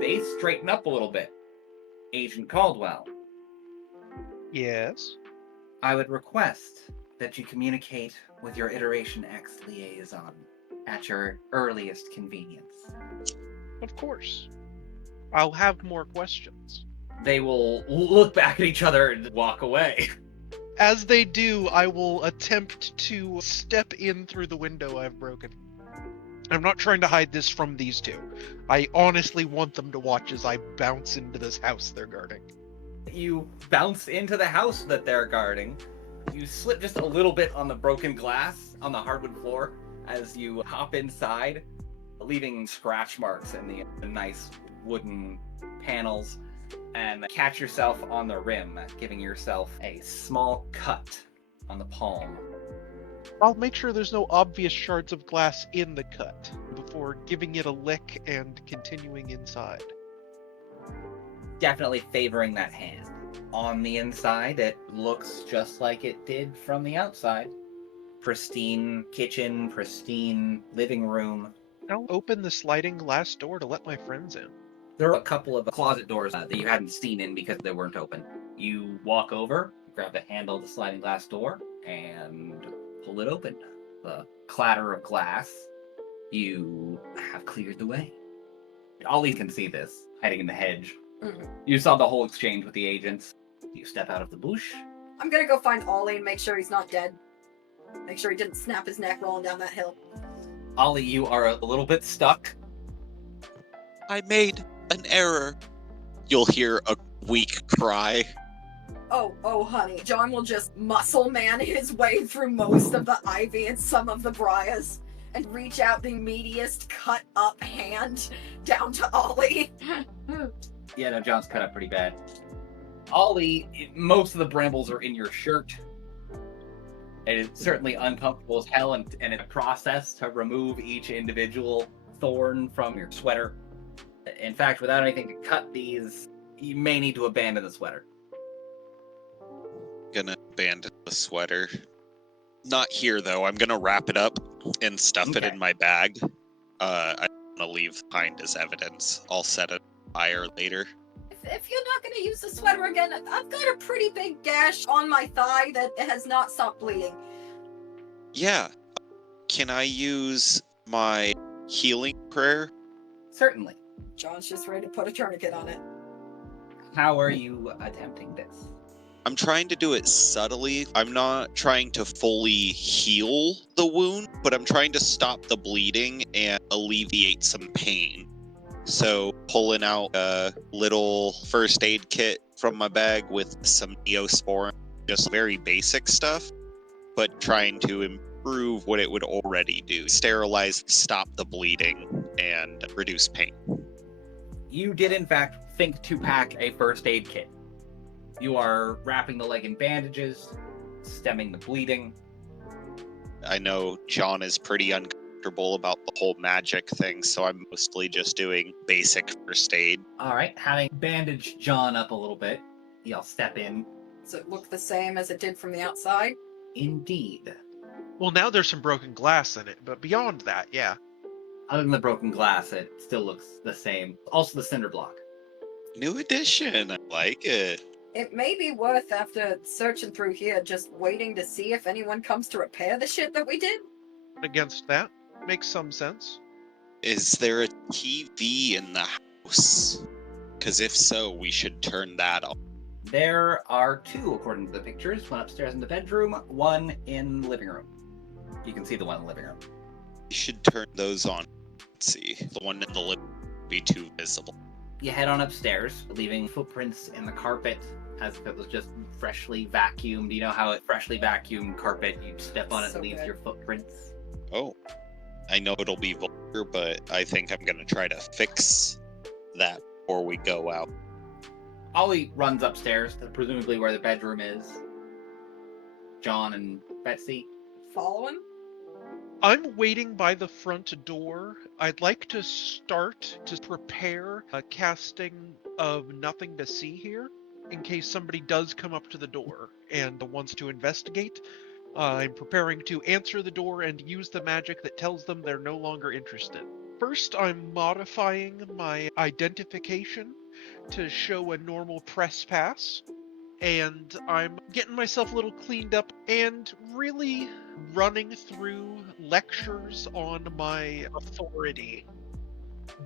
They straighten up a little bit. Agent Caldwell, Yes? I would request that you communicate with your Iteration X liaison at your earliest convenience. Of course. I'll have more questions. They will look back at each other and walk away. As they do, I will attempt to step in through the window I've broken. I'm not trying to hide this from these two. I honestly want them to watch as I bounce into this house they're guarding. You bounce into the house that they're guarding. You slip just a little bit on the broken glass on the hardwood floor as you hop inside, leaving scratch marks in the nice wooden panels, and catch yourself on the rim, giving yourself a small cut on the palm. I'll make sure there's no obvious shards of glass in the cut before giving it a lick and continuing inside. Definitely favoring that hand. On the inside, it looks just like it did from the outside. Pristine kitchen, pristine living room. I'll open the sliding glass door to let my friends in. There are a couple of closet doors that you hadn't seen in because they weren't open. You walk over, grab the handle of the sliding glass door, and pull it open. The clatter of glass, you have cleared the way. Ollie can see this, hiding in the hedge. Mm-hmm. You saw the whole exchange with the agents. You step out of the bush. I'm gonna go find Ollie and make sure he's not dead. Make sure he didn't snap his neck rolling down that hill. Ollie, you are a little bit stuck. I made an error. You'll hear a weak cry. Oh, honey. John will just muscle man his way through most of the ivy and some of the briars and reach out the meatiest cut up hand down to Ollie. Yeah, no, John's cut up pretty bad. Ollie, most of the brambles are in your shirt. It is certainly uncomfortable as hell, and it's a process to remove each individual thorn from your sweater. In fact, without anything to cut these, you may need to abandon the sweater. Gonna abandon the sweater. Not here, though. I'm gonna wrap it up and stuff it in my bag. I'm gonna leave behind as evidence. I'll set it on fire later. If you're not going to use the sweater again, I've got a pretty big gash on my thigh that has not stopped bleeding. Yeah. Can I use my healing prayer? Certainly. John's just ready to put a tourniquet on it. How are you attempting this? I'm trying to do it subtly. I'm not trying to fully heal the wound, but I'm trying to stop the bleeding and alleviate some pain. So pulling out a little first aid kit from my bag with some Neosporin, just very basic stuff, but trying to improve what it would already do. Sterilize, stop the bleeding, and reduce pain. You did, in fact, think to pack a first aid kit. You are wrapping the leg in bandages, stemming the bleeding. I know John is pretty uncomfortable about the whole magic thing, so I'm mostly just doing basic first aid. All right, having bandaged John up a little bit, you'll step in. Does it look the same as it did from the outside? Indeed. Well, now there's some broken glass in it, but beyond that, yeah. Other than the broken glass, it still looks the same. Also the cinder block. New addition, I like it. It may be worth, after searching through here, just waiting to see if anyone comes to repair the shit that we did. Against that, makes some sense. Is there a TV in the house? Because if so, we should turn that on. There are two, according to the pictures. One upstairs in the bedroom, one in the living room. You can see the one in the living room. We should turn those on. Let's see. The one in the living room would be too visible. You head on upstairs, leaving footprints in the carpet as if it was just freshly vacuumed. You know how a freshly vacuumed carpet, you step on it, So leaves good. your footprints. Oh. I know it'll be vulgar, but I think I'm going to try to fix that before we go out. Ollie runs upstairs, to presumably where the bedroom is. John and Betsy. Following? I'm waiting by the front door. I'd like to start to prepare a casting of Nothing to See here, in case somebody does come up to the door and wants to investigate. I'm preparing to answer the door and use the magic that tells them they're no longer interested. First, I'm modifying my identification to show a normal press pass, and I'm getting myself a little cleaned up and really running through lectures on my authority,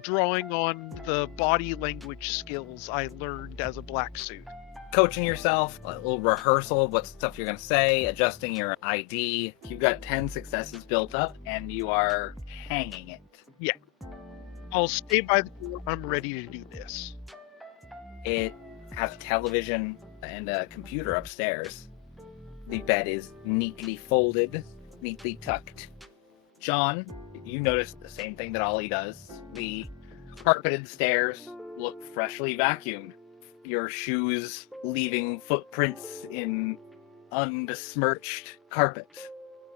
drawing on the body language skills I learned as a black suit. Coaching yourself, a little rehearsal of what stuff you're going to say, adjusting your ID. You've got 10 successes built up, and you are hanging it. I'll stay by the door. I'm ready to do this. It has a television and a computer upstairs. The bed is neatly folded, neatly tucked. John, you notice the same thing that Ollie does. The carpeted stairs look freshly vacuumed. Your shoes leaving footprints in unbesmirched carpet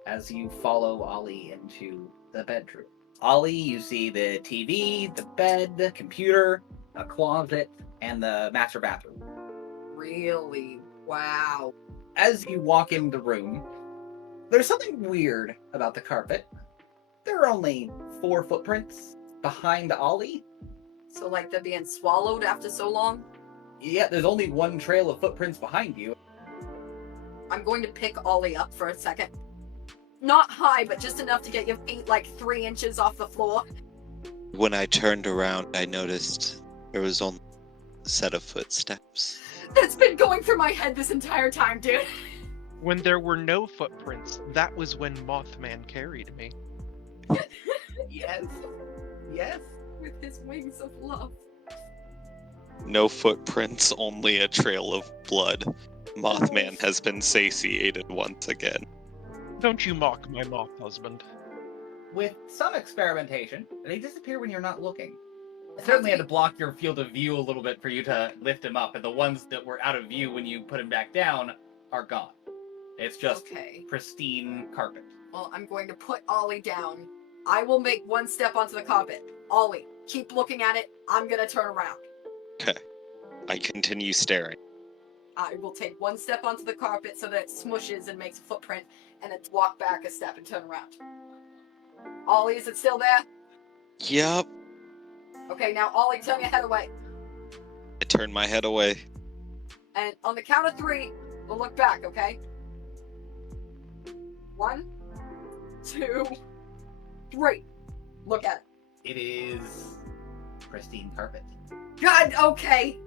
as you follow Ollie into the bedroom. Ollie, you see the TV, the bed, the computer, a closet, and the master bathroom. Really? Wow. As you walk in the room, there's something weird about the carpet. There are only 4 footprints behind Ollie. So, like, they're being swallowed after so long? Yeah, there's only 1 trail of footprints behind you. I'm going to pick Ollie up for a second. Not high, but just enough to get your feet like 3 inches off the floor. When I turned around, I noticed there was only a set of footsteps. That's been going through my head this entire time, dude. When there were no footprints, that was when Mothman carried me. Yes. Yes. With his wings of love. No footprints, only a trail of blood. Mothman has been satiated once again. Don't you mock my moth husband. With some experimentation, they disappear when you're not looking. I certainly had to block your field of view a little bit for you to lift him up, and the ones that were out of view when you put him back down are gone. It's just Okay. pristine carpet. Well, I'm going to put Ollie down. I will make 1 step onto the carpet. Ollie, keep looking at it. I'm gonna turn around. Okay. I continue staring. I will take 1 step onto the carpet so that it smushes and makes a footprint, and then walk back a step and turn around. Ollie, is it still there? Yup. Okay, now Ollie, turn your head away. I turn my head away. And on the count of 3, we'll look back, okay? 1, 2, 3. Look at it. It is pristine carpet. God, okay.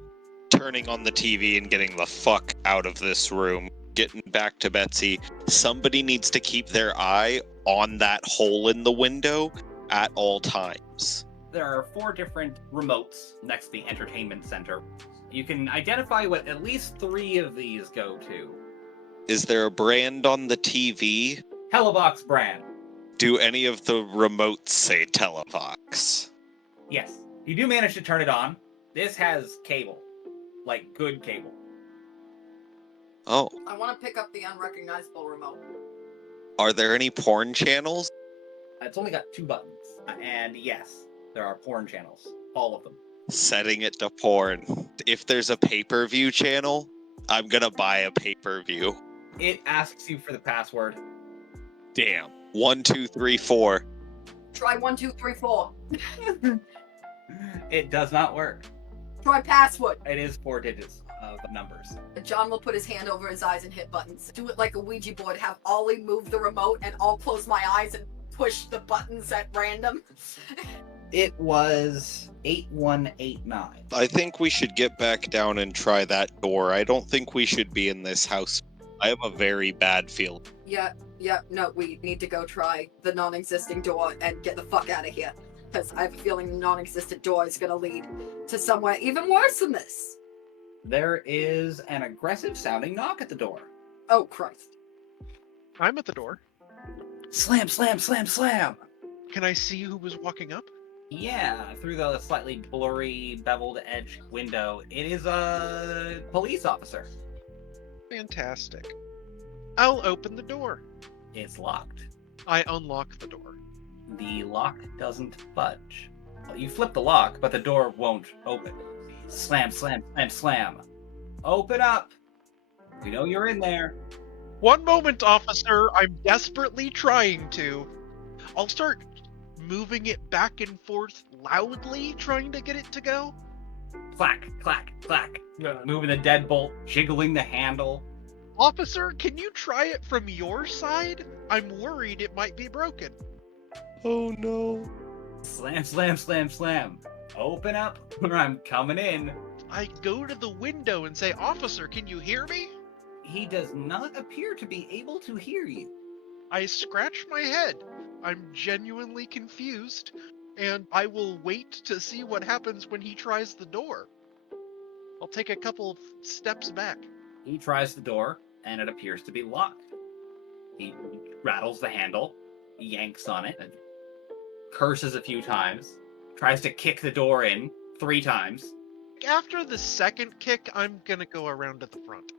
Turning on the TV and getting the fuck out of this room. Getting back to Betsy. Somebody needs to keep their eye on that hole in the window at all times. There are 4 different remotes next to the entertainment center. You can identify what at least 3 of these go to. Is there a brand on the TV? Televox brand. Do any of the remotes say Televox? Yes. You do manage to turn it on. This has cable. Like, good cable. Oh. I want to pick up the unrecognizable remote. Are there any porn channels? It's only got 2 buttons. And yes, there are porn channels. All of them. Setting it to porn. If there's a pay-per-view channel, I'm gonna buy a pay-per-view. It asks you for the password. Damn. 1, 2, 3, 4. Try 1, 2, 3, 4. It does not work. Try password. It is 4 digits of numbers. John will put his hand over his eyes and hit buttons. Do it like a Ouija board. Have Ollie move the remote and I'll close my eyes and push the buttons at random. It was 8189. I think we should get back down and try that door. I don't think we should be in this house. I have a very bad feeling. Yeah, no, we need to go try the non-existing door and get the fuck out of here. Because I have a feeling the non-existent door is gonna lead to somewhere even worse than this. There is an aggressive sounding knock at the door. Oh, Christ. I'm at the door. Slam, slam, slam, slam! Can I see who was walking up? Yeah, through the slightly blurry, beveled edge window, it is a police officer. Fantastic. I'll open the door. It's locked. I unlock the door. The lock doesn't budge. You flip the lock, but the door won't open. Slam, slam, slam, slam. Open up! We know you're in there. One moment, officer. I'm desperately trying to. I'll start moving it back and forth loudly, trying to get it to go. Clack, clack, clack. Moving the deadbolt, jiggling the handle. Officer, can you try it from your side? I'm worried it might be broken. Oh no. Slam, slam, slam, slam. Open up, or I'm coming in. I go to the window and say, Officer, can you hear me? He does not appear to be able to hear you. I scratch my head. I'm genuinely confused, and I will wait to see what happens when he tries the door. I'll take a couple of steps back. He tries the door, and it appears to be locked. He rattles the handle, yanks on it, and curses a few times, tries to kick the door in 3 times. After the second kick, I'm gonna go around to the front.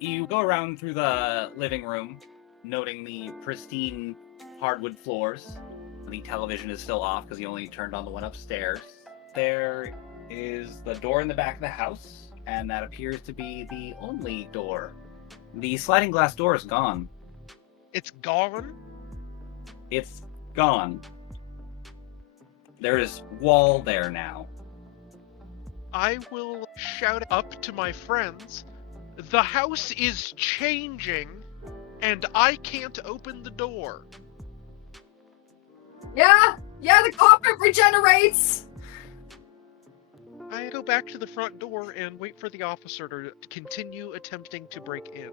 You go around through the living room, noting the pristine hardwood floors. The television is still off because you only turned on the one upstairs. There is the door in the back of the house, and that appears to be the only door. The sliding glass door is gone. It's gone? It's gone. There is wall there now. I will shout up to my friends. The house is changing, and I can't open the door. Yeah, the carpet regenerates! I go back to the front door and wait for the officer to continue attempting to break in.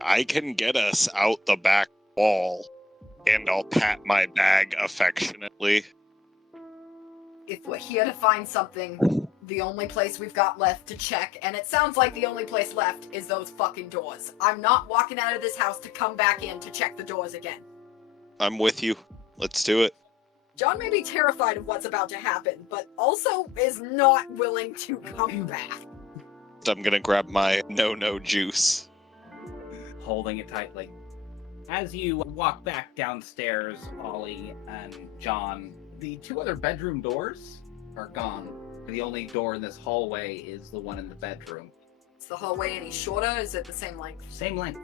I can get us out the back wall, and I'll pat my bag affectionately. If we're here to find something, the only place we've got left to check, and it sounds like the only place left, is those fucking doors. I'm not walking out of this house to come back in to check the doors again. I'm with you. Let's do it. John may be terrified of what's about to happen, but also is not willing to come back. I'm gonna grab my no juice. Holding it tightly. As you walk back downstairs, Ollie and John, the 2 other bedroom doors are gone. The only door in this hallway is the one in the bedroom. Is the hallway any shorter? Is it the same length? Same length.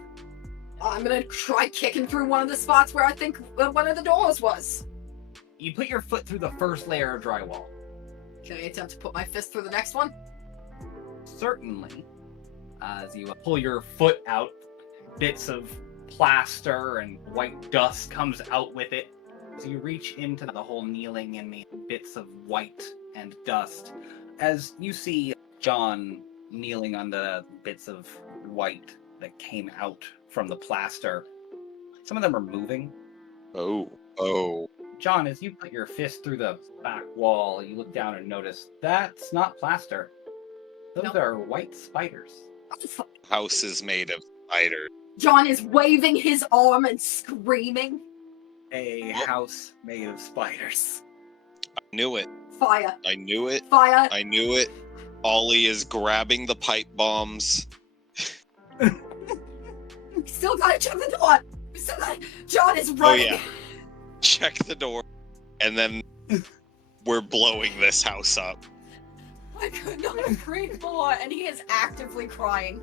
I'm gonna try kicking through one of the spots where I think one of the doors was. You put your foot through the first layer of drywall. Can I attempt to put my fist through the next one? Certainly. As you pull your foot out, bits of plaster and white dust comes out with it. As you reach into the hole, kneeling in the bits of white and dust, as you see John kneeling on the bits of white that came out from the plaster. Some of them are moving. Oh. John, as you put your fist through the back wall, you look down and notice that's not plaster. Those are white spiders. House is made of spiders. John is waving his arm and screaming. A house made of spiders. I knew it. Fire. I knew it. Fire. I knew it. Ollie is grabbing the pipe bombs. We still gotta check the door. John is running. Oh yeah. Check the door. And then we're blowing this house up. I could not agree more. And he is actively crying.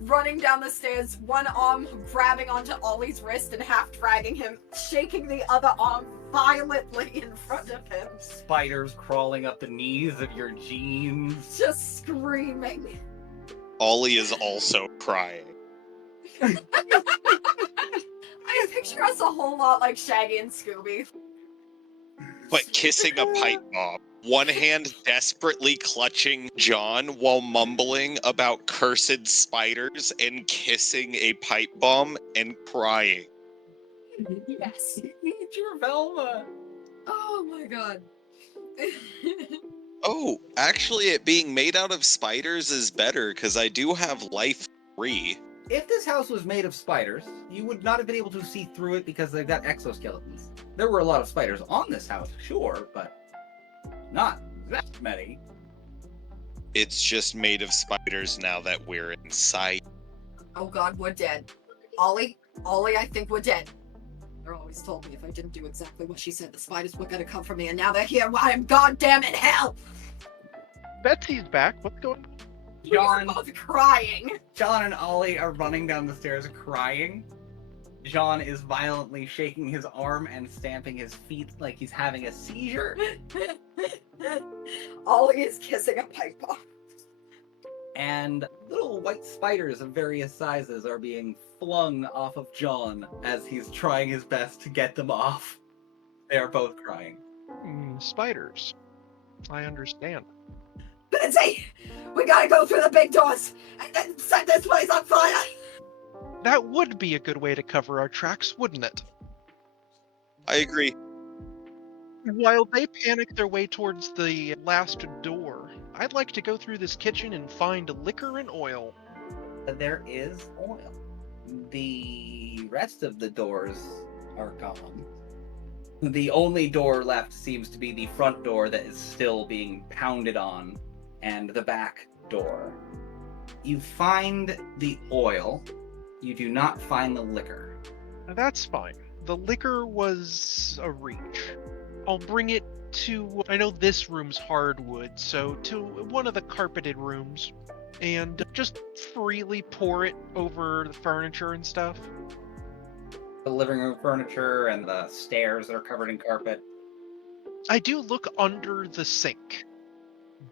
Running down the stairs, one arm grabbing onto Ollie's wrist and half dragging him, shaking the other arm violently in front of him. Spiders crawling up the knees of your jeans. Just screaming. Ollie is also crying. I picture us a whole lot like Shaggy and Scooby. But kissing a pipe bomb. One hand desperately clutching John while mumbling about cursed spiders and kissing a pipe bomb and crying. Yes. Your Velma. Oh my god. Oh, actually it being made out of spiders is better because I do have life 3. If this house was made of spiders, you would not have been able to see through it because they've got exoskeletons. There were a lot of spiders on this house, sure, but not that many. It's just made of spiders now that we're inside. Oh god, we're dead. Ollie, I think we're dead. They always told me if I didn't do exactly what she said, the spiders were gonna come for me, and now they're here while I'm goddamn in hell! Betsy's back. What's going on? We are John, both crying. John and Ollie are running down the stairs crying. John is violently shaking his arm and stamping his feet like he's having a seizure. Ollie is kissing a pipe bomb. And little white spiders of various sizes are being flung off of John as he's trying his best to get them off. They are both crying. Spiders. I understand. Betsy, we gotta go through the big doors and then set this place on fire. That would be a good way to cover our tracks, wouldn't it? I agree. While they panic their way towards the last door, I'd like to go through this kitchen and find liquor and oil. There is oil. The rest of the doors are gone. The only door left seems to be the front door that is still being pounded on, and the back door. You find the oil. You do not find the liquor. That's fine. The liquor was a reach. I'll bring it to, I know this room's hardwood, so to one of the carpeted rooms, and just freely pour it over the furniture and stuff. The living room furniture and the stairs that are covered in carpet. I do look under the sink.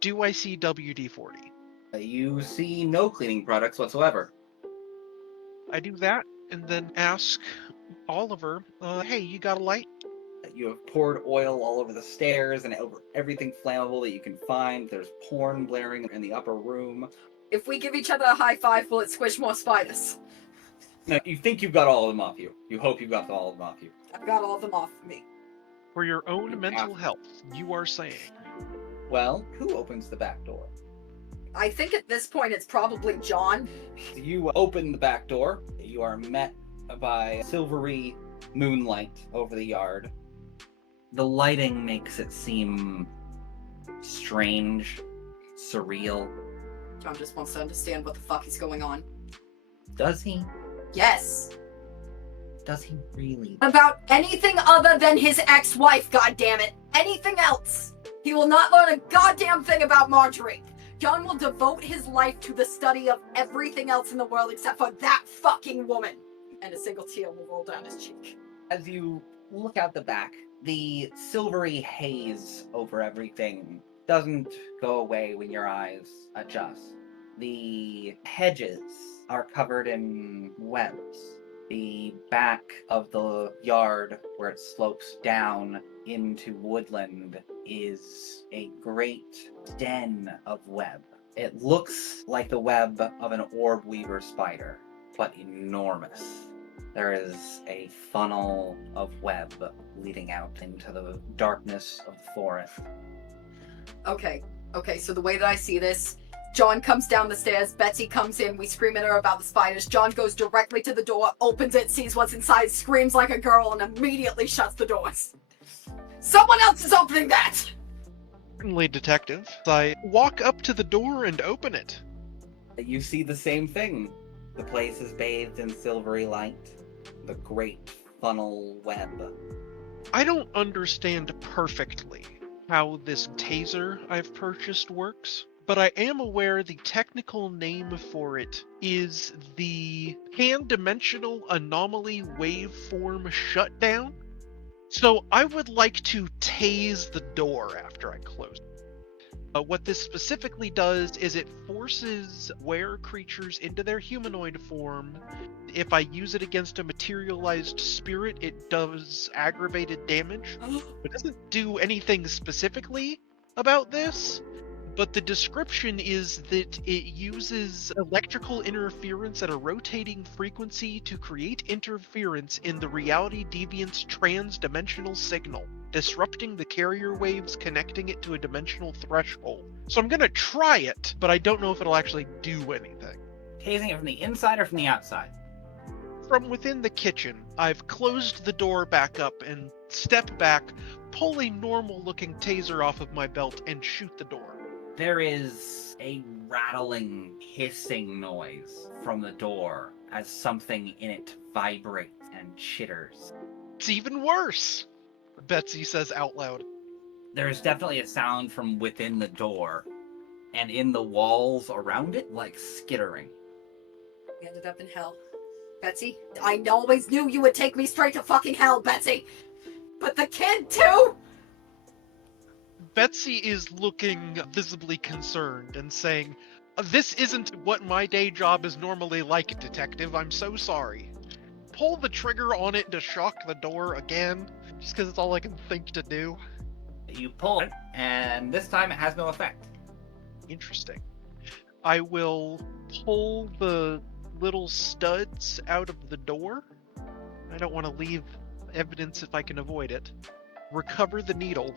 Do I see WD-40? You see no cleaning products whatsoever. I do that, and then ask Oliver, hey, you got a light? You have poured oil all over the stairs and over everything flammable that you can find. There's porn blaring in the upper room. If we give each other a high five, will it squish more spiders? No, you think you've got all of them off you. You hope you've got all of them off you. I've got all of them off me. For your own mental health, you are saying. Well, who opens the back door? I think at this point it's probably John. You open the back door. You are met by silvery moonlight over the yard. The lighting makes it seem strange, surreal. John just wants to understand what the fuck is going on. Does he? Yes. Does he really? About anything other than his ex-wife, goddammit. Anything else. He will not learn a goddamn thing about Marjorie. John will devote his life to the study of everything else in the world except for that fucking woman. And a single tear will roll down his cheek. As you look out the back, the silvery haze over everything doesn't go away when your eyes adjust. The hedges are covered in webs. The back of the yard, where it slopes down into woodland, is a great den of web. It looks like the web of an orb weaver spider, but enormous. There is a funnel of web leading out into the darkness of the forest. Okay, so the way that I see this, John comes down the stairs, Betsy comes in, we scream at her about the spiders, John goes directly to the door, opens it, sees what's inside, screams like a girl, and immediately shuts the doors. Someone else is opening that! Certainly, detective. I walk up to the door and open it. You see the same thing. The place is bathed in silvery light. The great funnel web. I don't understand perfectly how this taser I've purchased works, but I am aware the technical name for it is the pan-dimensional anomaly waveform shutdown. So I would like to tase the door after I close it. What this specifically does is it forces were creatures into their humanoid form. If I use it against a materialized spirit, it does aggravated damage. It doesn't do anything specifically about this, but the description is that it uses electrical interference at a rotating frequency to create interference in the reality deviant's trans-dimensional signal, disrupting the carrier waves connecting it to a dimensional threshold. So I'm gonna try it, but I don't know if it'll actually do anything. Tasing it from the inside or from the outside? From within the kitchen, I've closed the door back up and step back, pull a normal-looking taser off of my belt, and shoot the door. There is a rattling, hissing noise from the door as something in it vibrates and chitters. It's even worse, Betsy says out loud. There is definitely a sound from within the door, and in the walls around it, like skittering. We ended up in hell. Betsy, I always knew you would take me straight to fucking hell, Betsy! But the kid, too? Betsy is looking visibly concerned and saying, "This isn't what my day job is normally like, Detective. I'm so sorry." Pull the trigger on it to shock the door again, just because it's all I can think to do. You pull it, and this time it has no effect. Interesting. I will pull the little studs out of the door. I don't want to leave evidence if I can avoid it. Recover the needle.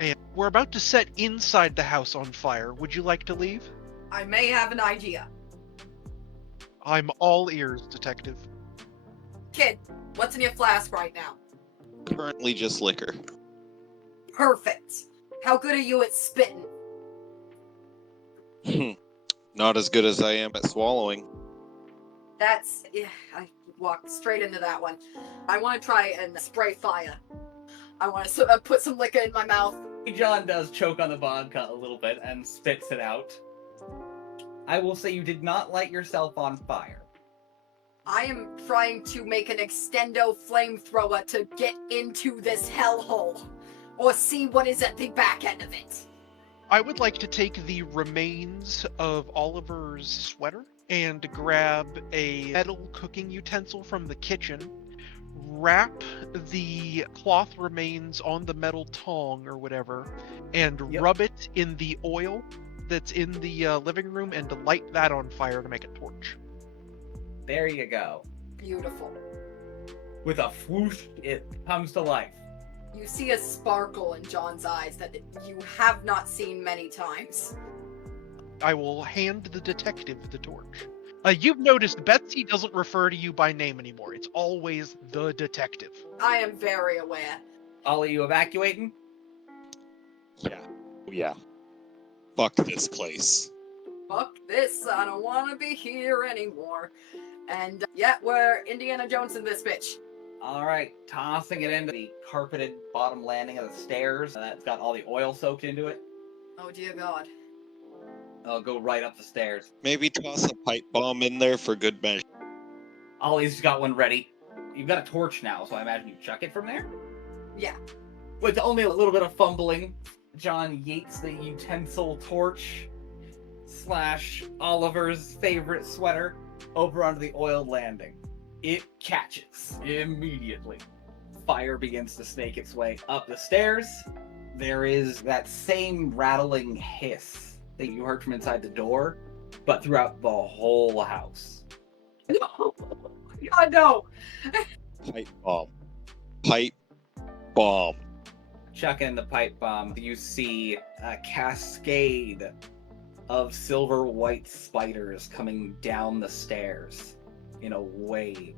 And we're about to set inside the house on fire. Would you like to leave? I may have an idea. I'm all ears, Detective. Kid, what's in your flask right now? Currently just liquor. Perfect. How good are you at spitting? Not as good as I am at swallowing. Yeah, I walked straight into that one. I want to try and spray fire. I want to put some liquor in my mouth. John does choke on the vodka a little bit and spits it out. I will say you did not light yourself on fire. I am trying to make an extendo flamethrower to get into this hellhole. Or see what is at the back end of it. I would like to take the remains of Oliver's sweater and grab a metal cooking utensil from the kitchen, wrap the cloth remains on the metal tong or whatever, and rub it in the oil that's in the living room and to light that on fire to make a torch. There you go. Beautiful. With a whoosh, it comes to life. You see a sparkle in John's eyes that you have not seen many times. I will hand the detective the torch. You've noticed Betsy doesn't refer to you by name anymore. It's always the detective. I am very aware. Ollie, you evacuating? Yeah. Fuck this place. Fuck this, I don't want to be here anymore. And yeah, we're Indiana Jones in this bitch. Alright, tossing it into the carpeted bottom landing of the stairs. That's got all the oil soaked into it. Oh dear God. I'll go right up the stairs. Maybe toss a pipe bomb in there for good measure. Ollie's got one ready. You've got a torch now, so I imagine you chuck it from there? Yeah. With only a little bit of fumbling, John yeets the utensil torch / Oliver's favorite sweater over onto the oiled landing. It catches immediately. Fire begins to snake its way up the stairs. There is that same rattling hiss that you heard from inside the door, but throughout the whole house. No. God, no. Pipe bomb. Pipe bomb. Chucking the pipe bomb, you see a cascade of silver white spiders coming down the stairs in a wave.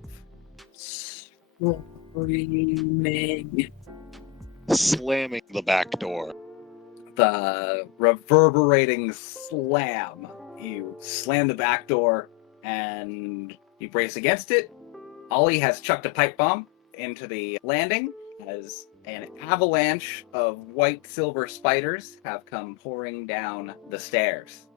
Screaming. Slamming the back door. The reverberating slam. You slam the back door and you brace against it. Ollie has chucked a pipe bomb into the landing as an avalanche of white silver spiders have come pouring down the stairs.